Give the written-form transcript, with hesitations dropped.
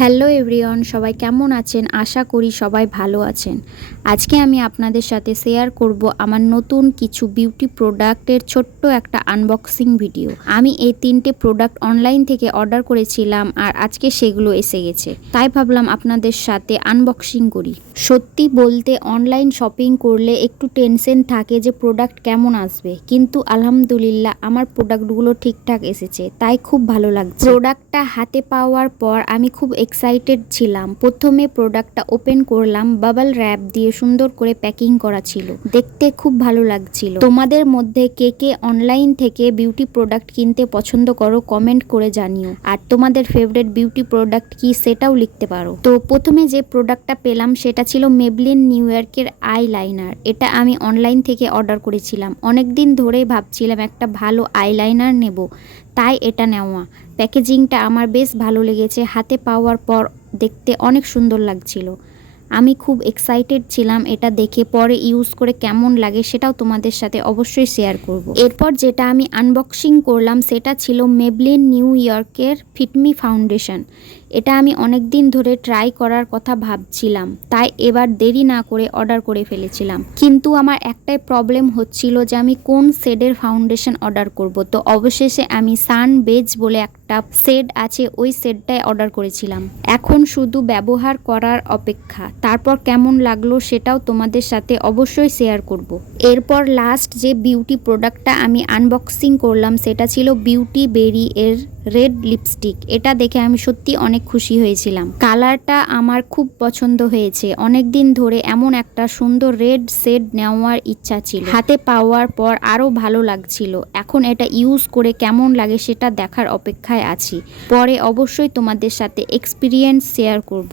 Hello everyone, সবাই কেমন আছেন? আশা করি সবাই ভালো আছেন। আজকে আমি আপনাদের সাথে শেয়ার করব আমার নতুন কিছু বিউটি প্রোডাক্টের ছোট্ট একটা আনবক্সিং ভিডিও। আমি এই 3টে প্রোডাক্ট অনলাইন থেকে অর্ডার করেছিলাম আর আজকে সেগুলো এসে গেছে, তাই ভাবলাম আপনাদের সাথে আনবক্সিং করি। সত্যি বলতে অনলাইন শপিং করলে একটু টেনশন থাকে যে প্রোডাক্ট কেমন আসবে, কিন্তু আলহামদুলিল্লাহ আমার প্রোডাক্টগুলো ঠিকঠাক এসেছে, তাই খুব ভালো লাগছে। প্রোডাক্টটা হাতে পাওয়ার পর আমি খুব এক্সাইটেড ছিলাম। প্রথমে প্রোডাক্টটা ওপেন করলাম, বাবল র্যাপ দিয়ে সুন্দর করে প্যাকিং করা ছিল, দেখতে খুব ভালো লাগছিল। তোমাদের মধ্যে কে কে অনলাইন থেকে বিউটি প্রোডাক্ট কিনতে পছন্দ করো কমেন্ট করে জানিও, আর তোমাদের ফেভারিট বিউটি প্রোডাক্ট কি সেটাও লিখতে পারো। তো প্রথমে যে প্রোডাক্টটা পেলাম সেটা ছিল মেবলিন নিউ ইয়র্কের আইলাইনার। এটা আমি অনলাইন থেকে অর্ডার করেছিলাম, অনেকদিন ধরেই ভাবছিলাম একটা ভালো আইলাইনার নেব, তাই এটা নেওয়া। প্যাকেজিংটা আমার বেশ ভালো লেগেছে, হাতে পাওয়ার পর দেখতে অনেক সুন্দর লাগছিল। আমি খুব এক্সাইটেড ছিলাম এটা দেখে, পরে ইউজ করে কেমন লাগে সেটাও তোমাদের সাথে অবশ্যই শেয়ার করব। এরপর যেটা আমি আনবক্সিং করলাম সেটা ছিল মেবলিন নিউ ইয়র্কের ফিটমি ফাউন্ডেশন। এটা আমি অনেক দিন ধরে ট্রাই করার কথা ভাবছিলাম, তাই এবার দেরি না করে অর্ডার করে ফেলেছিলাম। কিন্তু আমার একটাই প্রবলেম হচ্ছিল যে আমি কোন শেডের ফাউন্ডেশন অর্ডার করব। তো অবশেষে আমি সান বেজ বলে একটা শেড আছে, ওই শেডটাই অর্ডার করেছিলাম। এখন শুধু ব্যবহার করার অপেক্ষা, তারপর কেমন লাগলো সেটাও তোমাদের সাথে অবশ্যই শেয়ার করব। এরপর লাস্ট যে বিউটি প্রোডাক্টটা আমি আনবক্সিং করলাম সেটা ছিল বিউটি বেরি এর রেড লিপস্টিক। এটা দেখে আমি সত্যি অনেক খুশি হয়েছিলাম, কালারটা আমার খুব পছন্দ হয়েছে। অনেক দিন ধরে এমন একটা সুন্দর রেড শেড নেওয়ার ইচ্ছা ছিল, হাতে পাওয়ার পর আরো ভালো লাগছিল। এখন এটা ইউজ করে কেমন লাগে সেটা দেখার অপেক্ষায় আছি, পরে অবশ্যই তোমাদের সাথে এক্সপিরিয়েন্স শেয়ার করব।